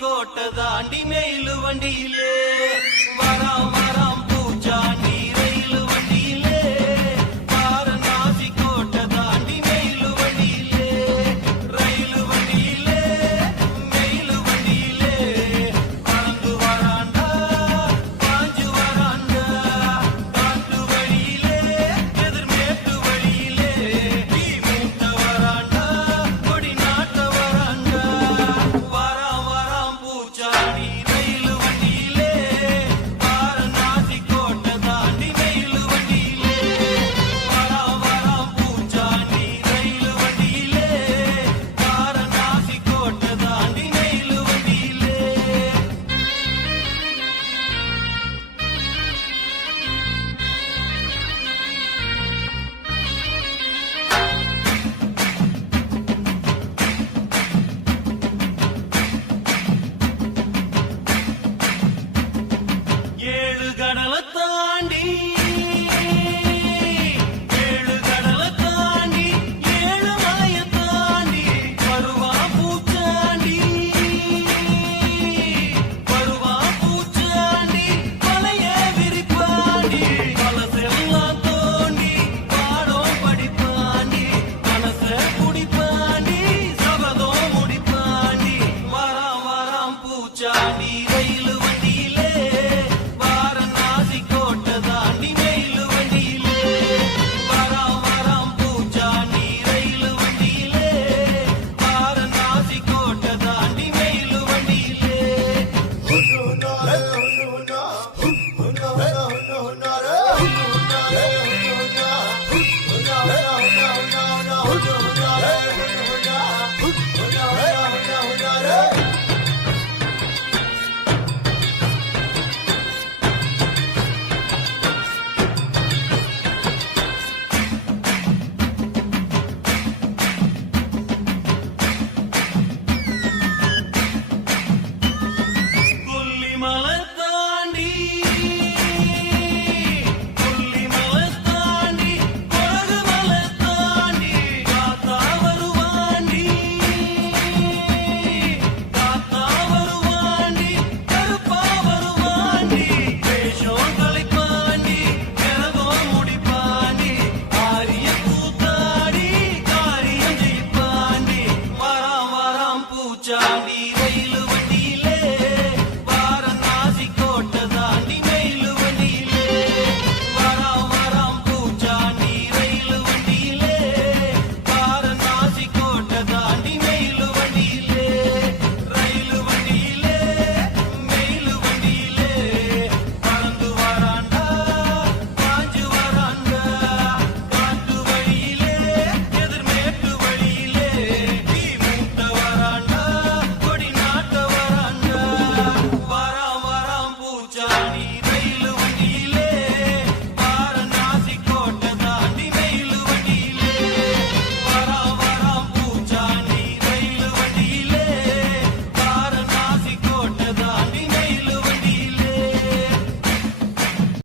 கோட்டை தாண்டி மேலு வண்டியிலே வராம் வராம் பூச்சாண்டி ரயிலு வண்டியிலே வாரணாசி கோட்டை தாண்டி மேலு வண்டியிலே ரயிலு வண்டியிலே மேலு வண்டியிலே பறந்து வராண்டா பாஞ்சு வராண்டா காட்டு வழியிலே எதிர்மேட்டு வழியிலே தீ மூட்ட வராண்டா கொடி நாட்ட வராண்டா வராம் வராம் பூச்சாண்டி ரயிலு வண்டியிலே வாரணாசி கோட்டை தாண்டி மேலு வண்டியிலே வராம் வராம் பூச்சாண்டி ரயிலு வண்டியிலே வாரணாசி கோட்டை தாண்டி மேலு வண்டியிலே ஏழு கடலை தாண்டி